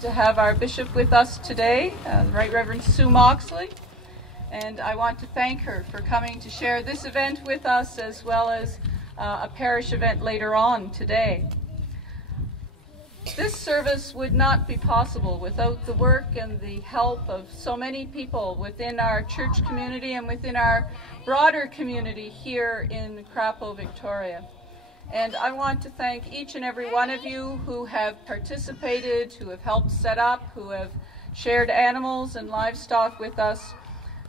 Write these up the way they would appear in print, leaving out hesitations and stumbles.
to have our bishop with us today, the Right Reverend Sue Moxley. And I want to thank her for coming to share this event with us, as well as a parish event later on today. This service would not be possible without the work and the help of so many people within our church community and within our broader community here in Crapo, Victoria. And I want to thank each and every one of you who have participated, who have helped set up, who have shared animals and livestock with us,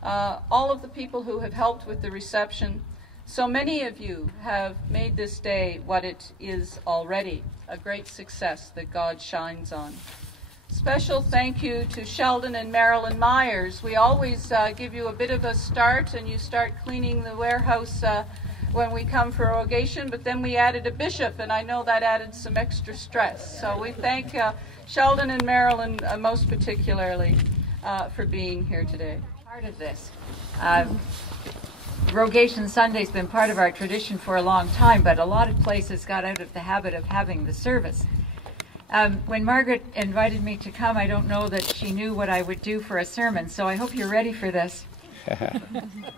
all of the people who have helped with the reception. So many of you have made this day what it is already, a great success that God shines on. Special thank you to Sheldon and Marilyn Myers. We always give you a bit of a start, and you start cleaning the warehouse when we come for Rogation, but then we added a bishop, and I know that added some extra stress. So we thank Sheldon and Marilyn most particularly for being here today. Part of this. Rogation Sunday's been part of our tradition for a long time, but a lot of places got out of the habit of having the service. When Margaret invited me to come, I don't know that she knew what I would do for a sermon, so I hope you're ready for this.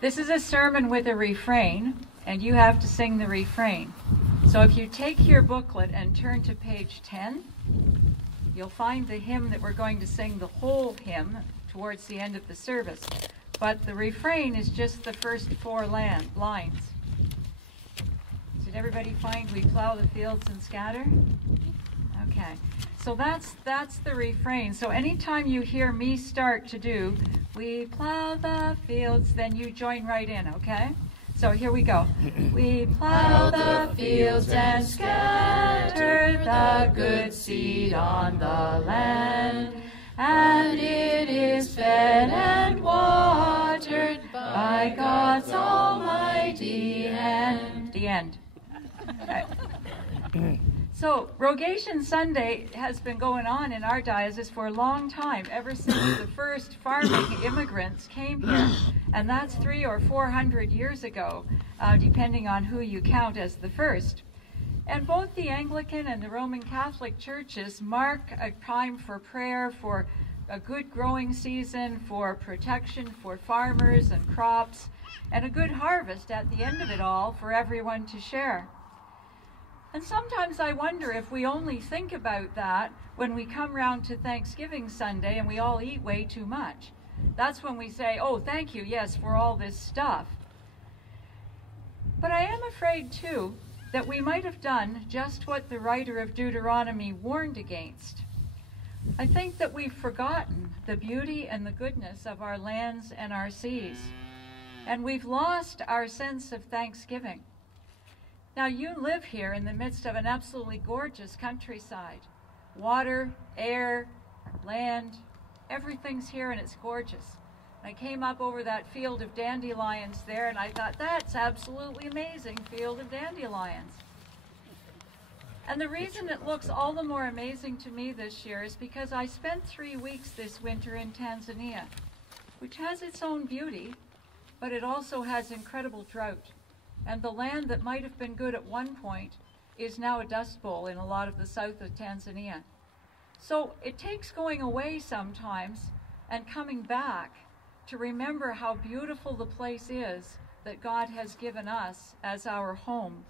This is a sermon with a refrain, and you have to sing the refrain. So if you take your booklet and turn to page 10, you'll find the hymn that we're going to sing, the whole hymn, towards the end of the service. But the refrain is just the first four lines. Did everybody find "We plow the fields and scatter"? Okay, so that's the refrain. So anytime you hear me start to do "We plow the fields," then you join right in, okay? So here we go. We plow the fields and scatter the good seed on the land, and it is fed and watered by God's almighty hand. The end. Okay. So, Rogation Sunday has been going on in our diocese for a long time, ever since the first farming immigrants came here, and that's 300 or 400 years ago, depending on who you count as the first. And both the Anglican and the Roman Catholic churches mark a time for prayer, for a good growing season, for protection for farmers and crops, and a good harvest at the end of it all for everyone to share. And sometimes I wonder if we only think about that when we come round to Thanksgiving Sunday and we all eat way too much. That's when we say, "Oh, thank you, yes, for all this stuff." But I am afraid, too, that we might have done just what the writer of Deuteronomy warned against. I think that we've forgotten the beauty and the goodness of our lands and our seas, and we've lost our sense of thanksgiving. Now, you live here in the midst of an absolutely gorgeous countryside. Water, air, land, everything's here and it's gorgeous. I came up over that field of dandelions there, and I thought, that's absolutely amazing, field of dandelions. And the reason it looks all the more amazing to me this year is because I spent 3 weeks this winter in Tanzania, which has its own beauty, but it also has incredible drought. And the land that might have been good at one point is now a dust bowl in a lot of the south of Tanzania. So it takes going away sometimes and coming back to remember how beautiful the place is that God has given us as our home